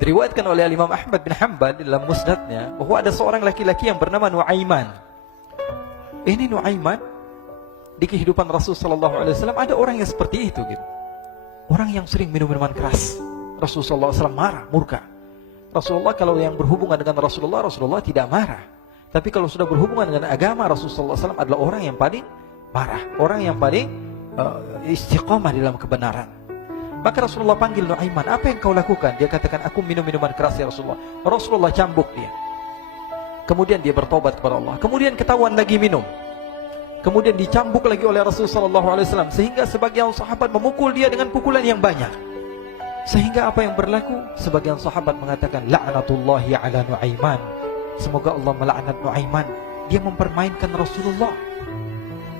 Diriwayatkan oleh Imam Ahmad bin Hanbal dalam musnadnya bahwa ada seorang laki-laki yang bernama Nuaiman. Ini Nuaiman, di kehidupan Rasulullah SAW ada orang yang seperti itu gitu. Orang yang sering minum minuman keras. Rasulullah SAW marah, murka. Rasulullah kalau yang berhubungan dengan Rasulullah tidak marah. Tapi kalau sudah berhubungan dengan agama, Rasulullah SAW adalah orang yang paling marah, orang yang paling istiqamah dalam kebenaran. Maka Rasulullah panggil Nuaiman, apa yang kau lakukan? Dia katakan, aku minum minuman keras ya Rasulullah. Rasulullah cambuk dia. Kemudian dia bertobat kepada Allah. Kemudian ketahuan lagi minum. Kemudian dicambuk lagi oleh Rasulullah SAW. Sehingga sebagian sahabat memukul dia dengan pukulan yang banyak. Sehingga apa yang berlaku? Sebagian sahabat mengatakan, la'natullahi ala Nuaiman. Semoga Allah melaknat Nuaiman. Dia mempermainkan Rasulullah.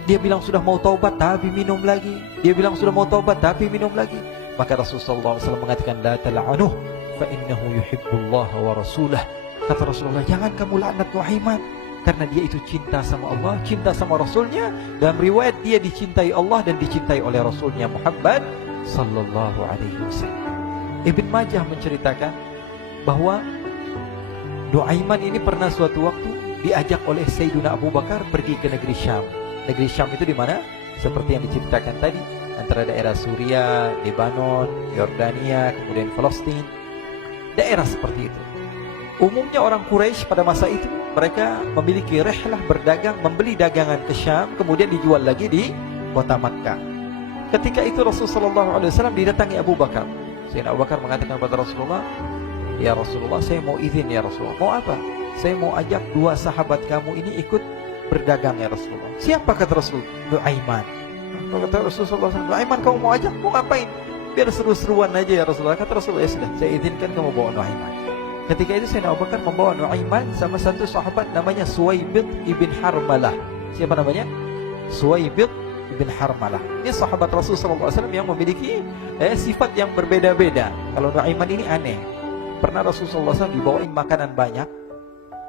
Dia bilang sudah mau taubat tapi minum lagi. Dia bilang sudah mau taubat tapi minum lagi. Maka Rasulullah SAW mengatakan, la tal'anuh fa innahu yuhibbullaha wa rasulah. Kata Rasulullah, jangan kamu laknat Nuaiman, karena dia itu cinta sama Allah, cinta sama Rasulnya. Dalam riwayat dia dicintai Allah dan dicintai oleh Rasulnya Muhammad sallallahu alaihi wasallam. Ibn Majah menceritakan bahwa Nuaiman ini pernah suatu waktu diajak oleh Sayyidina Abu Bakar pergi ke negeri Syam. Negeri Syam itu di mana? Seperti yang diceritakan tadi, antara daerah Suriah, Lebanon, Yordania, kemudian Palestina. Daerah seperti itu. Umumnya orang Quraisy pada masa itu, mereka memiliki rihlah berdagang, membeli dagangan ke Syam, kemudian dijual lagi di kota Makkah. Ketika itu Rasulullah SAW didatangi Abu Bakar. Sayyidina Abu Bakar mengatakan kepada Rasulullah, ya Rasulullah, saya mau izin ya Rasulullah. Mau apa? Saya mau ajak dua sahabat kamu ini ikut berdagang ya Rasulullah. Siapa kata Rasul? Nuaiman. Kata Rasulullah, Nuaiman kamu mau ajak? Mau ngapain? Biar seru-seruan aja ya Rasulullah. Kata Rasulullah, ya sudah, saya izinkan kamu bawa Nuaiman. Ketika itu Sayyidina Abu Bakar membawa Nuaiman sama satu sahabat namanya Suwaibid ibn Harmalah. Siapa namanya? Suwaibid ibn Harmalah. Ini sahabat Rasulullah SAW yang memiliki sifat yang berbeda-beda. Kalau Nuaiman ini aneh. Pernah Rasulullah SAW dibawain makanan banyak,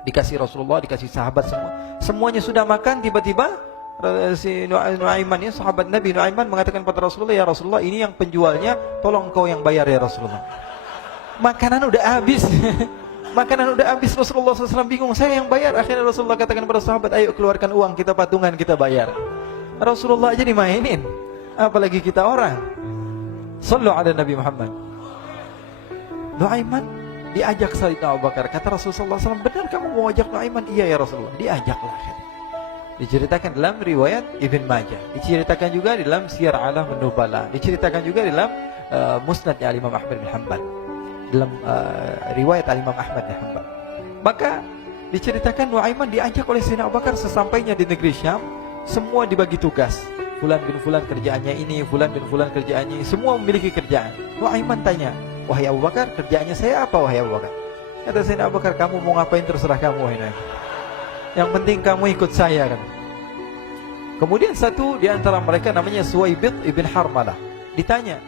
dikasih Rasulullah, dikasih sahabat semua. Semuanya sudah makan, tiba-tiba si Nuaiman ini, sahabat Nabi Nuaiman mengatakan kepada Rasulullah, ya Rasulullah, ini yang penjualnya, tolong kau yang bayar ya Rasulullah. Makanan udah habis. Makanan udah habis. Rasulullah SAW bingung, saya yang bayar. Akhirnya Rasulullah katakan kepada sahabat, ayo keluarkan uang, kita patungan, kita bayar. Rasulullah aja dimainin, apalagi kita orang. Sallu ala Nabi Muhammad. Nuaiman diajak Sayyidina Abu Bakar. Kata Rasulullah SAW, benar kamu mau ajak Nuaiman? Iya ya Rasulullah. Diajaklah. Diceritakan dalam riwayat Ibn Majah, diceritakan juga dalam Siyar A'lam Nubala, diceritakan juga dalam Musnadnya Imam Ahmad bin Hanbal, dalam riwayat Imam Ahmad bin Hanbal. Maka diceritakan Nuaiman diajak oleh Sayyidina Abu Bakar. Sesampainya di negeri Syam, semua dibagi tugas. Fulan bin Fulan kerjaannya ini, Fulan bin Fulan kerjaannya ini, semua memiliki kerjaan. Nuaiman tanya, wahai Abu Bakar, kerjaannya saya apa wahai Abu Bakar? Kata Sayyidina Abu Bakar, kamu mau ngapain terserah kamu wahai Nuaiman. Yang penting kamu ikut saya kan. Kemudian satu di antara mereka namanya Suwaibid ibn Harmalah. Ditanya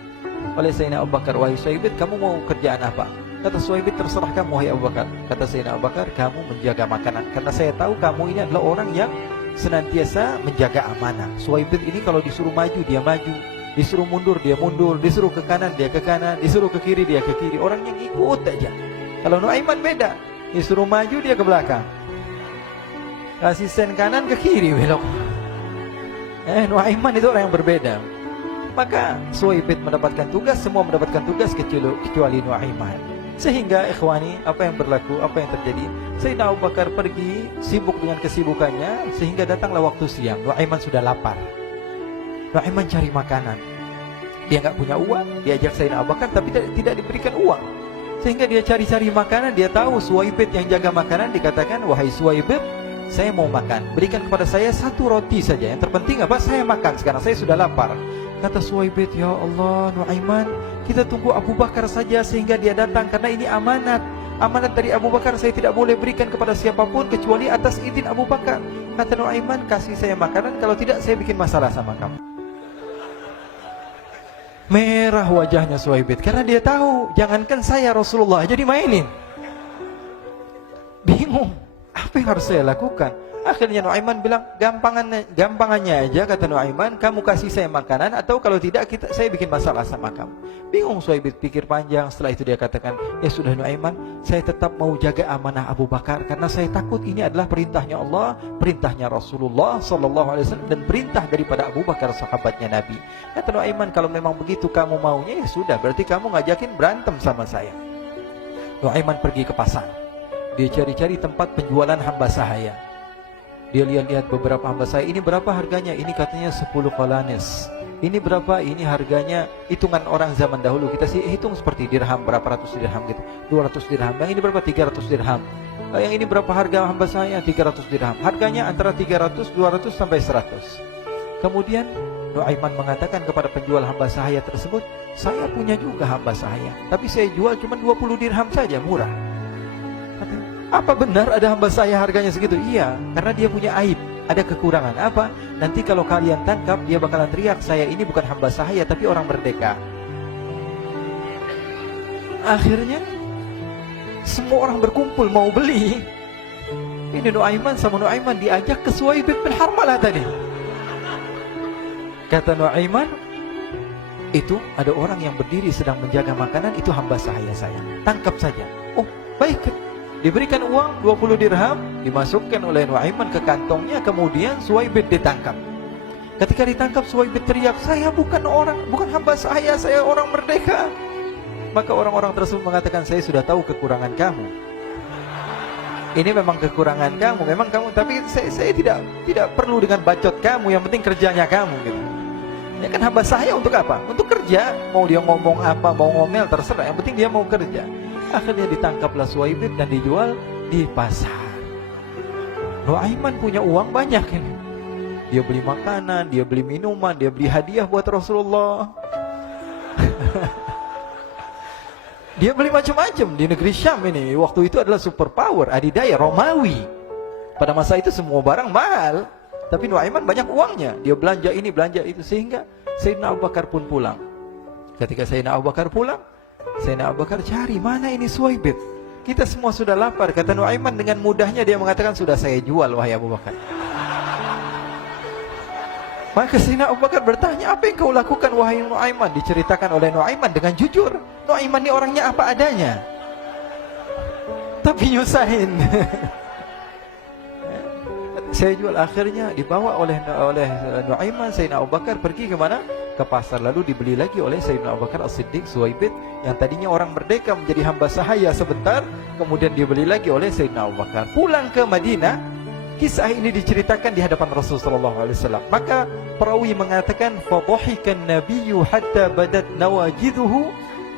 oleh Sayyidina Abu Bakar, wahai Suwaibid, kamu mau kerjaan apa? Kata Suwaibid, terserah kamu wahai Abu Bakar. Kata Sayyidina Abu Bakar, kamu menjaga makanan, karena saya tahu kamu ini adalah orang yang senantiasa menjaga amanah. Suwaibid ini kalau disuruh maju dia maju, disuruh mundur dia mundur, disuruh ke kanan dia ke kanan, disuruh ke kiri dia ke kiri. Orang yang ikut aja. Kalau Nuaiman beda, disuruh maju dia ke belakang, kasih sen kanan ke kiri belok. Nuaiman itu orang yang berbeda. Maka Suwaibid mendapatkan tugas, semua mendapatkan tugas kecuali Nuaiman. Sehingga ikhwani, apa yang berlaku, apa yang terjadi? Sayyidina Abu Bakar pergi sibuk dengan kesibukannya, sehingga datanglah waktu siang. Nuaiman sudah lapar. Nuaiman cari makanan. Dia nggak punya uang, diajak Sayyidina Abu Bakar tapi tidak diberikan uang. Sehingga dia cari-cari makanan. Dia tahu Suwaibid yang jaga makanan. Dikatakan, wahai Suwaibid, saya mau makan, berikan kepada saya satu roti saja. Yang terpenting apa? Saya makan sekarang, saya sudah lapar. Kata Suwaibid, ya Allah Nuaiman, kita tunggu Abu Bakar saja sehingga dia datang, karena ini amanat. Amanat dari Abu Bakar, saya tidak boleh berikan kepada siapapun kecuali atas izin Abu Bakar. Kata Nuaiman, kasih saya makanan, kalau tidak saya bikin masalah sama kamu. Merah wajahnya Suwaibid, karena dia tahu, jangankan saya, Rasulullah aja dimainin. Bingung, apa yang harus saya lakukan? Akhirnya Nuaiman bilang, gampangannya aja, kata Nuaiman, kamu kasih saya makanan, atau kalau tidak saya bikin masalah sama kamu. Bingung Suhaib pikir panjang. Setelah itu dia katakan, ya sudah Nuaiman, saya tetap mau jaga amanah Abu Bakar, karena saya takut ini adalah perintahnya Allah, perintahnya Rasulullah SAW, dan perintah daripada Abu Bakar sahabatnya Nabi. Kata Nuaiman, kalau memang begitu kamu maunya, ya sudah, berarti kamu ngajakin berantem sama saya. Nuaiman pergi ke pasar. Dia cari-cari tempat penjualan hamba sahaya. Dia lihat-lihat beberapa hamba sahaya. Ini berapa harganya? Ini katanya 10 qalanis. Ini berapa? Ini harganya, hitungan orang zaman dahulu. Kita sih hitung seperti dirham, berapa ratus dirham gitu. 200 dirham. Yang ini berapa? 300 dirham. Yang ini berapa harga hamba sahaya? 300 dirham. Harganya antara 300, 200 sampai 100. Kemudian Nuaiman mengatakan kepada penjual hamba sahaya tersebut, saya punya juga hamba sahaya, tapi saya jual cuma 20 dirham saja, murah. Katanya, apa benar ada hamba saya harganya segitu? Iya, karena dia punya aib, ada kekurangan. Apa? Nanti kalau kalian tangkap, dia bakalan teriak, saya ini bukan hamba sahaya tapi orang merdeka. Akhirnya semua orang berkumpul mau beli. Ini Nuaiman sama Nuaiman diajak ke Suhaib bin Harmalah tadi. Kata Nuaiman, itu ada orang yang berdiri sedang menjaga makanan, itu hamba sahaya saya, tangkap saja. Oh baik. Diberikan uang 20 dirham, dimasukkan oleh Nuaiman ke kantongnya, kemudian Suhaib ditangkap. Ketika ditangkap, Suhaib teriak, saya bukan hamba saya orang merdeka. Maka orang-orang tersebut mengatakan, saya sudah tahu kekurangan kamu. Ini memang kekurangan kamu, memang kamu, tapi saya tidak perlu dengan bacot kamu, yang penting kerjanya kamu gitu. Ya kan hamba saya untuk apa? Untuk kerja. Mau dia ngomong apa, mau ngomel, terserah, yang penting dia mau kerja. Akhirnya ditangkaplah Suhaib dan dijual di pasar. Nuaiman punya uang banyak ini. Dia beli makanan, dia beli minuman, dia beli hadiah buat Rasulullah. Dia beli macam-macam di negeri Syam ini. Waktu itu adalah superpower, adidaya Romawi. Pada masa itu semua barang mahal, tapi Nuaiman banyak uangnya. Dia belanja ini, belanja itu, sehingga Sayyidina Abu Bakar pun pulang. Ketika Sayyidina Abu Bakar pulang, Sayyidina Abu Bakar cari, mana ini Suhaib? Kita semua sudah lapar. Kata Nuaiman dengan mudahnya dia mengatakan, sudah saya jual wahai Abu Bakar. Maka Sayyidina Abu Bakar bertanya, apa yang kau lakukan wahai Nuaiman? Diceritakan oleh Nuaiman dengan jujur. Nuaiman ini orangnya apa adanya, tapi nyusahin. Saya jual. Akhirnya dibawa oleh Nuaiman, Sayyidina Abu Bakar pergi ke mana? Ke pasar. Lalu dibeli lagi oleh Sayyidina Abu Bakar As-Siddiq, Suhaib yang tadinya orang merdeka menjadi hamba sahaya sebentar, kemudian dibeli lagi oleh Sayyidina Abu Bakar. Pulang ke Madinah, kisah ini diceritakan di hadapan Rasulullah SAW. Maka perawi mengatakan, fadhahikan nabiyyu hatta badat nawajiduhu.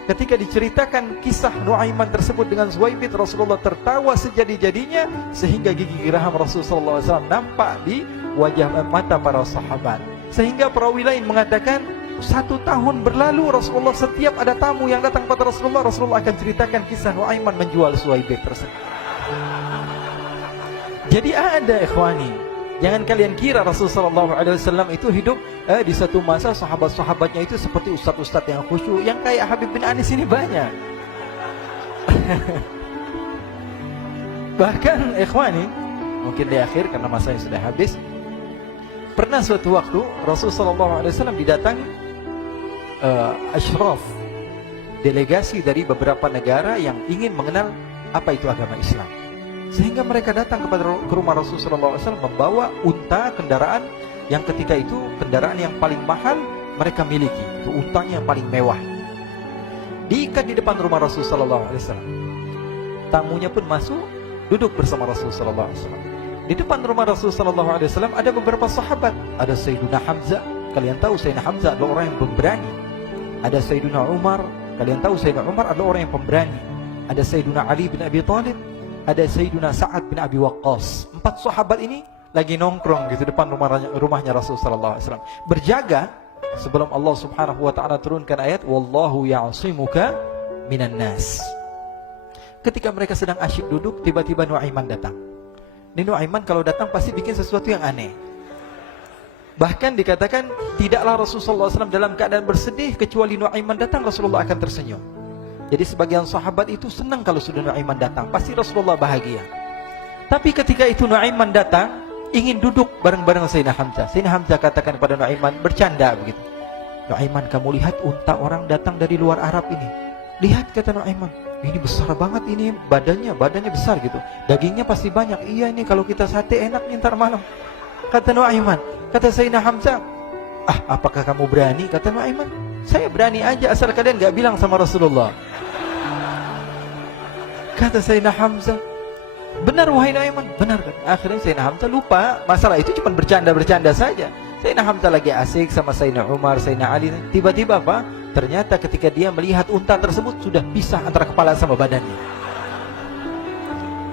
Ketika diceritakan kisah Nuaiman tersebut dengan Suhaib, Rasulullah tertawa sejadi-jadinya, sehingga gigi geraham Rasulullah SAW nampak di wajah mata para sahabat. Sehingga perawi lain mengatakan, 1 tahun berlalu Rasulullah, setiap ada tamu yang datang kepada Rasulullah akan ceritakan kisah Nuaiman menjual Suhaib tersebut. Jadi ada ikhwani, jangan kalian kira Rasulullah SAW itu hidup di satu masa sahabat-sahabatnya itu seperti ustadz-ustadz yang khusyuk, yang kayak Habib bin Anis ini banyak. Bahkan ikhwani, mungkin di akhir karena masanya sudah habis, pernah suatu waktu Rasulullah SAW didatangi asyraf, delegasi dari beberapa negara yang ingin mengenal apa itu agama Islam. Sehingga mereka datang ke rumah Rasulullah SAW membawa unta, kendaraan yang ketika itu kendaraan yang paling mahal mereka miliki. Itu untanya yang paling mewah. Diikat di depan rumah Rasulullah SAW. Tamunya pun masuk, duduk bersama Rasulullah SAW. Di depan rumah Rasulullah SAW ada beberapa sahabat. Ada Sayyiduna Hamzah. Kalian tahu Sayyidina Hamzah adalah orang yang pemberani. Ada Sayyiduna Umar. Kalian tahu Sayyidina Umar adalah orang yang pemberani. Ada Sayyiduna Ali bin Abi Thalib. Ada Sayyiduna Sa'ad bin Abi Waqqas. 4 sahabat ini lagi nongkrong gitu depan rumahnya Rasulullah SAW, berjaga sebelum Allah Subhanahu wa ta'ala turunkan ayat wallahu ya'simuka minan nas. Ketika mereka sedang asyik duduk, tiba-tiba Nuaiman datang. Ini Nuaiman kalau datang pasti bikin sesuatu yang aneh. Bahkan dikatakan tidaklah Rasulullah SAW dalam keadaan bersedih, kecuali Nuaiman datang Rasulullah akan tersenyum. Jadi sebagian sahabat itu senang kalau sudah Nuaiman datang, pasti Rasulullah bahagia. Tapi ketika itu Nuaiman datang, ingin duduk bareng-bareng Sayyidina Hamzah. Sayyidina Hamzah katakan kepada Nuaiman, bercanda begitu. Nuaiman, kamu lihat unta orang datang dari luar Arab ini. Lihat, kata Nuaiman, ini besar banget, ini badannya besar gitu. Dagingnya pasti banyak. Iya, ini kalau kita sate enak nih ntar malam. Kata Nuaiman. Kata Sayyidina Hamzah, apakah kamu berani? Kata Nuaiman, saya berani aja asal kalian gak bilang sama Rasulullah. Kata Sayyidina Hamzah, benar wahai Nuaiman, benar kan? Akhirnya Sayyidina Hamzah lupa masalah itu, cuma bercanda-bercanda saja. Sayyidina Hamzah lagi asik sama Sayyidina Umar, Sayyidina Ali. Tiba-tiba apa? Ternyata ketika dia melihat unta tersebut sudah pisah antara kepala sama badannya.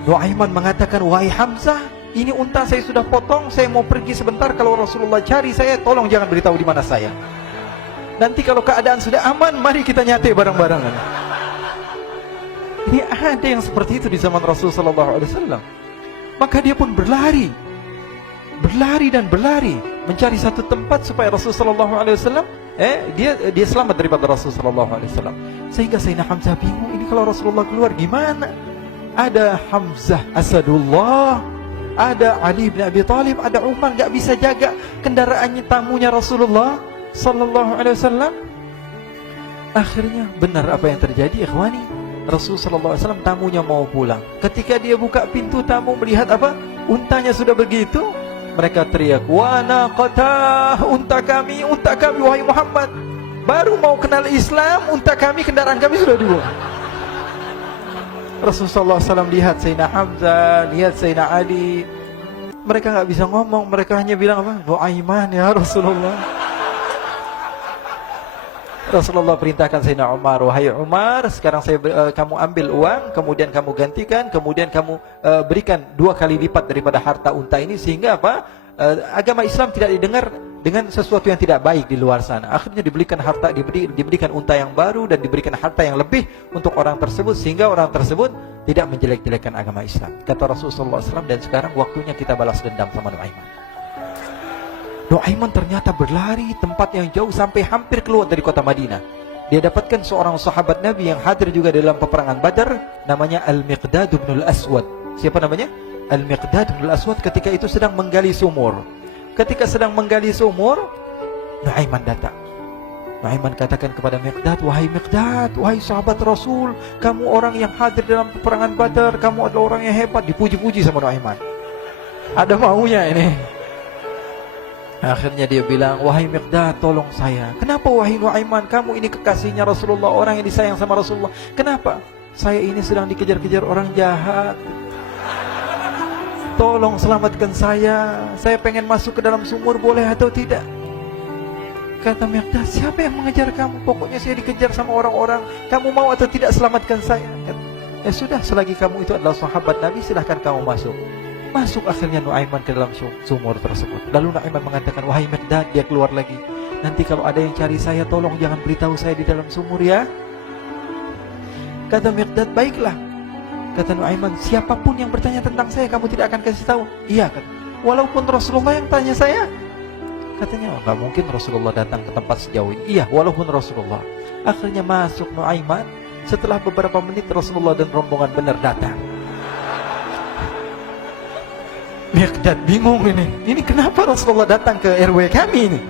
Nuaiman mengatakan, wahai Hamzah, ini unta saya sudah potong, saya mau pergi sebentar. Kalau Rasulullah cari saya, tolong jangan beritahu di mana saya. Nanti kalau keadaan sudah aman, mari kita nyate bareng-barengan. Ini ada yang seperti itu di zaman Rasulullah SAW. Maka dia pun berlari dan berlari mencari satu tempat supaya Rasulullah SAW dia selamat daripada Rasulullah SAW. Sehingga Sayyidina Hamzah bingung, ini kalau Rasulullah keluar gimana? Ada Hamzah Asadullah, ada Ali bin Abi Thalib, ada Umar, gak bisa jaga kendaraannya, tamunya Rasulullah Sallallahu Alaihi Wasallam. Akhirnya benar apa yang terjadi, ikhwani. Rasulullah SAW tamunya mau pulang. Ketika dia buka pintu, tamu melihat apa? Untanya sudah begitu. Mereka teriak, wa naqatah, unta kami wahai Muhammad. Baru mau kenal Islam, unta kami, kendaraan kami sudah dibuang. Rasulullah SAW lihat Sayyidina Hamzah, lihat Sayyidina Ali. Mereka gak bisa ngomong, mereka hanya bilang apa? Nuaiman ya Rasulullah. Rasulullah perintahkan Sayyidina Umar, wahai Umar, sekarang kamu ambil uang, kemudian kamu gantikan, kemudian kamu berikan 2 kali lipat daripada harta unta ini, sehingga apa? Agama Islam tidak didengar dengan sesuatu yang tidak baik di luar sana. Akhirnya diberikan harta, diberikan unta yang baru dan diberikan harta yang lebih untuk orang tersebut, sehingga orang tersebut tidak menjelek-jelekan agama Islam. Kata Rasulullah SAW, dan sekarang waktunya kita balas dendam sama Nuaiman. Nuaiman ternyata berlari tempat yang jauh sampai hampir keluar dari kota Madinah. Dia dapatkan seorang sahabat Nabi yang hadir juga dalam peperangan Badar, namanya Al-Miqdad bin Al-Aswad. Siapa namanya? Al-Miqdad bin Al-Aswad ketika itu sedang menggali sumur. Ketika sedang menggali sumur, Nuaiman datang. Nuaiman katakan kepada Miqdad, wahai Miqdad, wahai sahabat Rasul, kamu orang yang hadir dalam peperangan Badar, kamu adalah orang yang hebat. Dipuji-puji sama Nuaiman. Ada maunya ini. Akhirnya dia bilang, wahai Miqdad, tolong saya. Kenapa wahai Nuaiman, kamu ini kekasihnya Rasulullah, orang yang disayang sama Rasulullah. Kenapa? Saya ini sedang dikejar-kejar orang jahat. Tolong selamatkan saya. Saya pengen masuk ke dalam sumur, boleh atau tidak? Kata Miqdad, siapa yang mengejar kamu? Pokoknya saya dikejar sama orang-orang. Kamu mau atau tidak selamatkan saya? Ya sudah, selagi kamu itu adalah sahabat Nabi, silahkan kamu masuk. Masuk akhirnya Nuaiman ke dalam sumur tersebut. Lalu Nuaiman mengatakan, wahai Miqdad, dia keluar lagi. Nanti kalau ada yang cari saya, tolong jangan beritahu saya di dalam sumur ya. Kata Miqdad, baiklah. Kata Nuaiman, siapapun yang bertanya tentang saya, kamu tidak akan kasih tahu. Iya, kan? Walaupun Rasulullah yang tanya saya. Katanya, nggak mungkin Rasulullah datang ke tempat sejauh ini. Iya, walaupun Rasulullah. Akhirnya masuk Nuaiman. Setelah beberapa menit, Rasulullah dan rombongan benar datang. Miqdad bingung ini. Ini kenapa Rasulullah datang ke RW kami ini?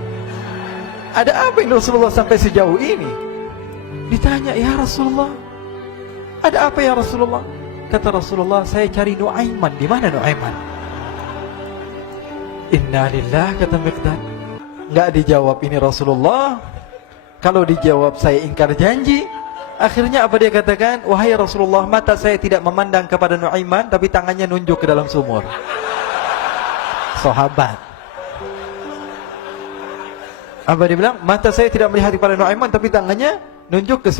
Ada apa ini Rasulullah sampai sejauh ini? Ditanya, ya Rasulullah, ada apa ya Rasulullah? Kata Rasulullah, saya cari Nuaiman. Di mana Nuaiman? Inna lillah, kata Miqdad. Nggak dijawab ini Rasulullah. Kalau dijawab saya ingkar janji. Akhirnya apa dia katakan? Wahai Rasulullah, mata saya tidak memandang kepada Nuaiman, tapi tangannya nunjuk ke dalam sumur. Sahabat. Apa dia bilang? Mata saya tidak melihat kepada Nuaiman, tapi tangannya nunjuk ke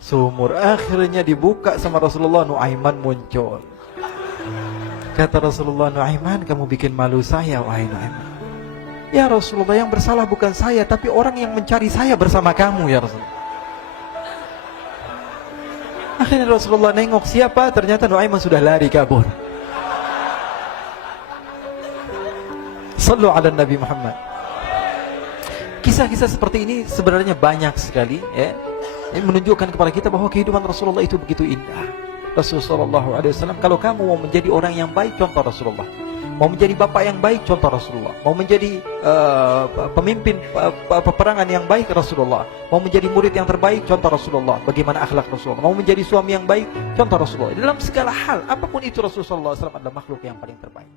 sumur. Akhirnya dibuka sama Rasulullah, Nuaiman muncul. Kata Rasulullah, Nuaiman, kamu bikin malu saya, wahai Nuaiman. Ya Rasulullah, yang bersalah bukan saya, tapi orang yang mencari saya bersama kamu, ya Rasulullah. Akhirnya Rasulullah nengok, siapa? Ternyata Nuaiman sudah lari kabur. Sallu ala Nabi Muhammad. Kisah-kisah seperti ini sebenarnya banyak sekali, ya. Ini menunjukkan kepada kita bahwa kehidupan Rasulullah itu begitu indah. Rasulullah SAW, kalau kamu mau menjadi orang yang baik, contoh Rasulullah. Mau menjadi bapak yang baik, contoh Rasulullah. Mau menjadi pemimpin peperangan yang baik, Rasulullah. Mau menjadi murid yang terbaik, contoh Rasulullah. Bagaimana akhlak Rasulullah. Mau menjadi suami yang baik, contoh Rasulullah. Dalam segala hal, apapun itu Rasulullah SAW adalah makhluk yang paling terbaik.